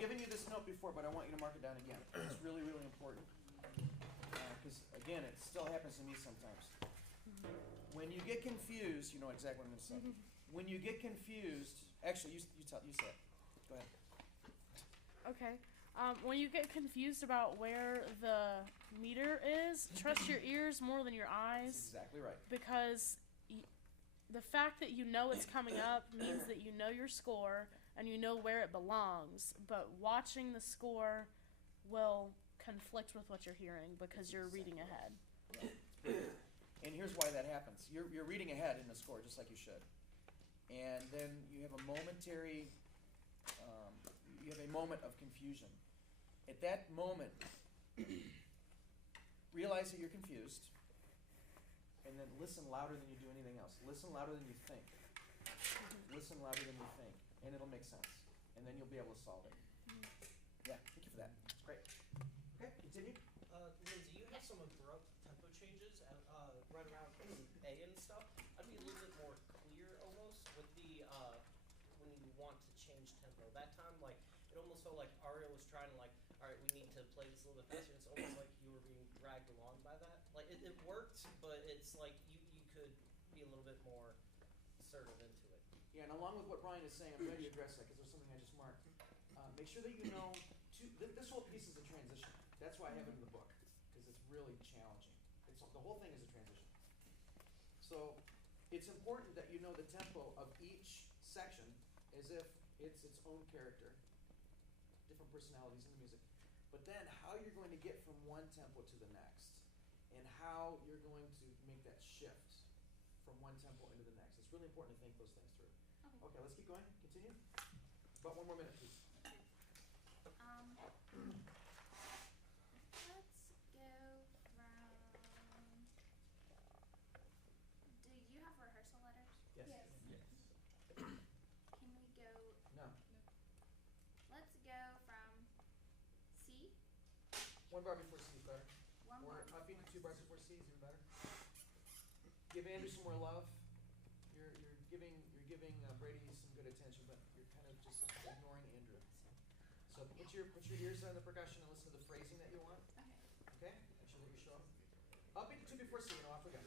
given you this note before, but I want you to mark it down again. It's really, really important. Because, again, it still happens to me sometimes. When you get confused, you know exactly what I'm going to say. When you get confused, actually, you say it. Go ahead. Okay. When you get confused about where the meter is, trust your ears more than your eyes. That's exactly right. Because the fact that you know it's coming up means that you know your score and you know where it belongs. But watching the score will conflict with what you're hearing because you're reading ahead. Right. And here's why that happens. You're reading ahead in the score just like you should. And then you have a momentary, you have a moment of confusion. At that moment, realize that you're confused, and then listen louder than you do anything else. Listen louder than you think. Listen louder than you think, and it'll make sense. And then you'll be able to solve it. Yeah, thank you for that. It's great. Okay, continue. Lindsay, you have some abrupt tempo changes right around A and stuff. I'd be a little bit more clear almost with the when you want to change tempo. That time, like, it almost felt like Aria was trying to, like, all right, we need to play this a little bit faster. It's almost like you were being dragged along by that. Like, it worked, but it's like you could be a little bit more assertive into it. Yeah, and along with what Brian is saying, I'm glad you addressed that because there's something I just marked. Make sure that you know, this whole piece is a transition. That's why I have it in the book, because it's really challenging. The whole thing is a transition. So it's important that you know the tempo of each section as if it's its own character, different personalities in the music. But then how you're going to get from one tempo to the next, and how you're going to make that shift from one tempo into the next. It's really important to think those things through. Okay, let's keep going. Continue. About one more minute, please. Do you have rehearsal letters? Yes. Yes. Can we go? No. Let's go from C. One bar before C is better. One Or bar. upbeat to 2 bars before C is even better. Give Andrew some more love. You're giving Brady some good attention, but you're kind of just ignoring Andrew. So put your ears on the percussion and listen to the phrasing that you want. Okay. Okay? Make sure that you show up. Upbeat to 2 before C, and off we go.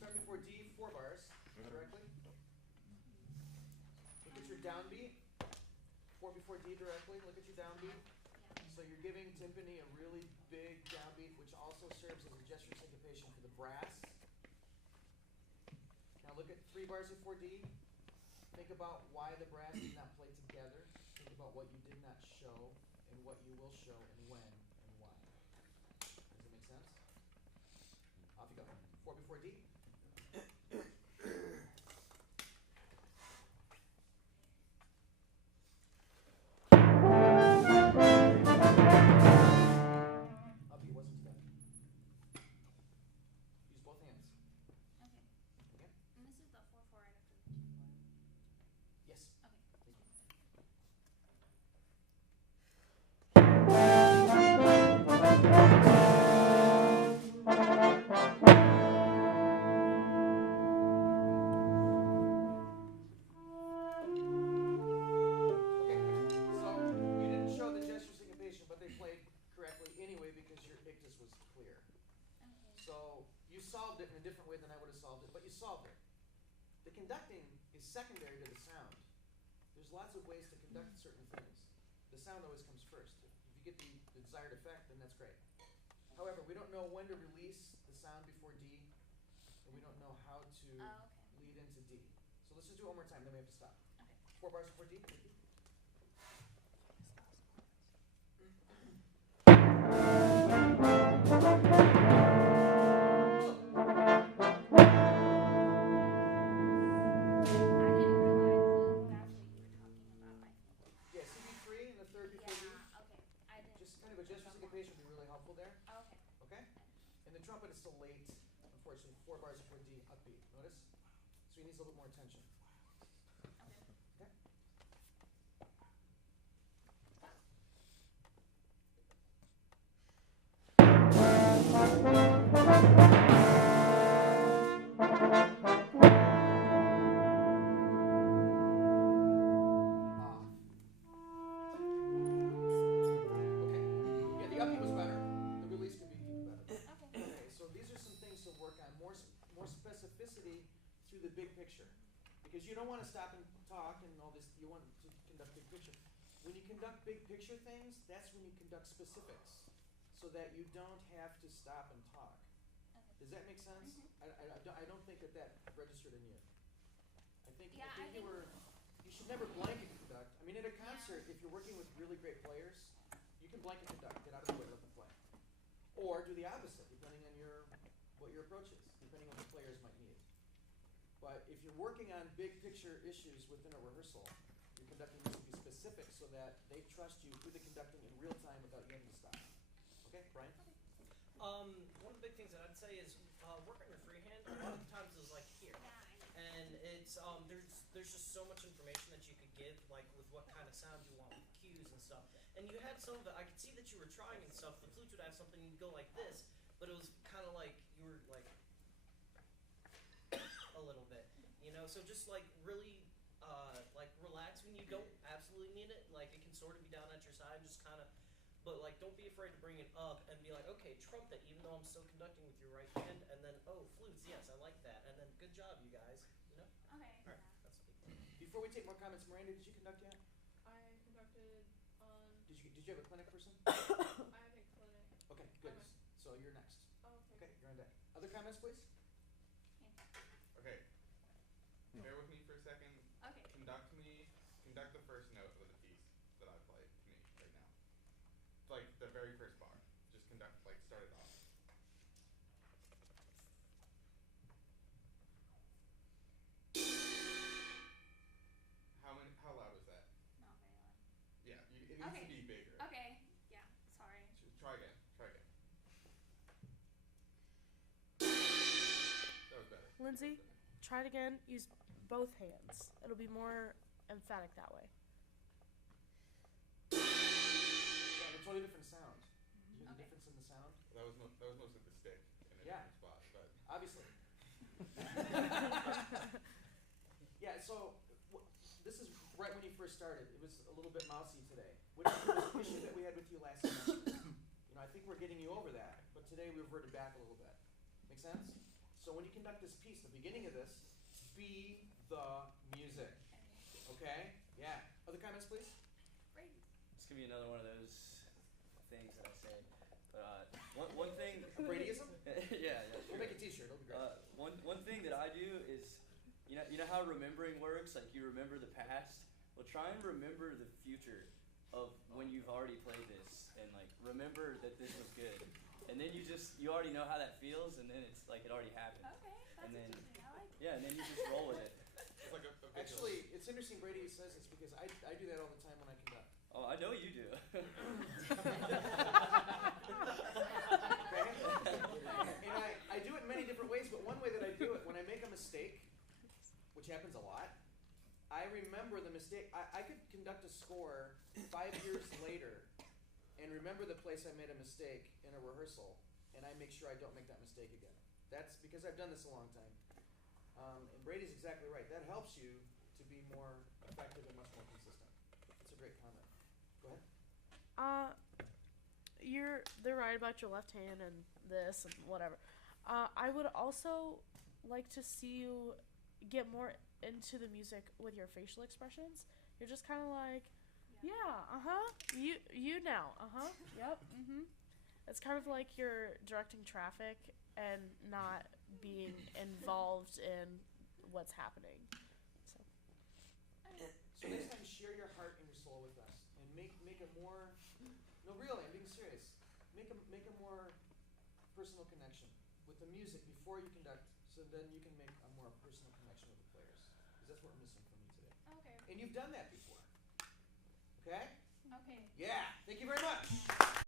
Start before D, 4 bars directly. Look at your downbeat. 4 before D directly. Look at your downbeat. So you're giving timpani a really big downbeat, which also serves as a gesture syncopation for the brass. Now look at 3 bars before D. Think about why the brass did not play together. Think about what you did not show and what you will show and when and why. Does it make sense? Off you go. 4 before D. Upbeat wasn't together. Use both hands. Okay. Okay? And this is the 4/4 right after the 2/4. Yes. Okay. Okay, so you didn't show the gesture syncopation, but they played correctly anyway because your ictus was clear. Okay. So you solved it in a different way than I would have solved it, but you solved it. The conducting is secondary to the sound. There's lots of ways to conduct certain things. The sound always comes first. If you get the desired effect, then that's great. However, we don't know when to release the sound before D, and we don't know how to Oh, okay. lead into D. So let's just do it one more time, then we have to stop. Okay. 4 bars before D. Thank you. pace would be really helpful there. Okay. Okay? And the trumpet is still late, unfortunately. 4 bars before D, upbeat. Notice? So he needs a little bit more attention. Okay. Okay? Okay. Yeah, the upbeat was better. The release could be even better. Okay. Okay, so these are some things to work on. More specificity through the big picture. Because you don't want to stop and talk and all this. You want to conduct big picture. When you conduct big picture things, that's when you conduct specifics. So that you don't have to stop and talk. Okay. Does that make sense? I don't think that registered in you. I think, Yeah, I you think- were, you should never blanket conduct. I mean, at a concert, if you're working with really great players, you can blanket conduct, get out of the way, let them play. Or do the opposite, depending on what your approach is, depending on what the players might need. But if you're working on big picture issues within a rehearsal, your conducting needs to be specific so that they trust you through the conducting in real time without you having to stop. Okay, Brian? One of the big things that I'd say is working your freehand. A lot of the times is like here, Yeah, I know. and it's there's just so much information that you could give, like with what kind of sound you want, with cues and stuff. And you had some of it. I could see that you were trying and stuff. The flutes would have something you'd go like this, but it was kind of like you were like a little bit, you know. So just like really like relax when you don't absolutely need it. Like it can sort of be down at your side, just kind of. But like, don't be afraid to bring it up and be like, okay, trumpet, even though I'm still conducting with your right hand, and then flutes, yes, I like that, and then good job, you guys. You know. Okay. Alright, that's the big thing. Before we take more comments, Miranda, did you conduct yet? I conducted on, Did you have a clinic person? I have a clinic. Okay, good. Okay. So you're next. Oh, Okay, you're on deck. Other comments, please? Okay. Bear with me for a second. Okay. Conduct the first note of the piece that I play to me right now. Like the very first bar. Just conduct, like start it off. How loud was that? Not very loud. Yeah, it needs Okay. to be bigger. Okay. Yeah. Sorry. Try again. That was better. Lindsay, try it again. Use both hands. It'll be more emphatic that way. Yeah, a totally different sound. Did you hear the Okay. difference in the sound? That was mostly the stick in a Yeah. different spot, but Obviously. Yeah, so this is right when you first started. It was a little bit mousy today. Which was an issue that we had with you last semester. You know, I think we're getting you over that, but today we reverted back a little bit. Make sense? So when you conduct this piece, the beginning of this, be the music. Okay? Yeah. Other comments, please? Great. It's gonna be another one of those things that I say. But one thing. Bradyism? yeah. We'll make a T-shirt. It'll be great. One thing that I do is, you know how remembering works. Like you remember the past. Well, try and remember the future of when you've already played this, and like remember that this was good. And then you already know how that feels, and then it's like it already happened. Okay. That's And then- interesting. I like it. Yeah, and then you just roll with it. it's like a visual. Actually, it's interesting Brady says this because I do that all the time when I conduct. Oh, I know you do. Okay? And I do it in many different ways, but one way that I do it, when I make a mistake, which happens a lot, I remember the mistake. I could conduct a score 5 years later and remember the place I made a mistake in a rehearsal, and I make sure I don't make that mistake again. That's because I've done this a long time. And Brady's exactly right. That helps you to be more effective and much more consistent. That's a great comment. Go ahead. They're right about your left hand and this and whatever. I would also like to see you get more into the music with your facial expressions. You're just kind of like, yeah, you now, yep, It's kind of like you're directing traffic and not being involved in what's happening. So next time, share your heart and your soul with us, and make a more. No, really, I'm being serious. Make a more personal connection with the music before you conduct, so then you can make a more personal connection with the players. Because that's what we're missing from you today. Okay. And you've done that before. Okay? Okay. Yeah. Thank you very much.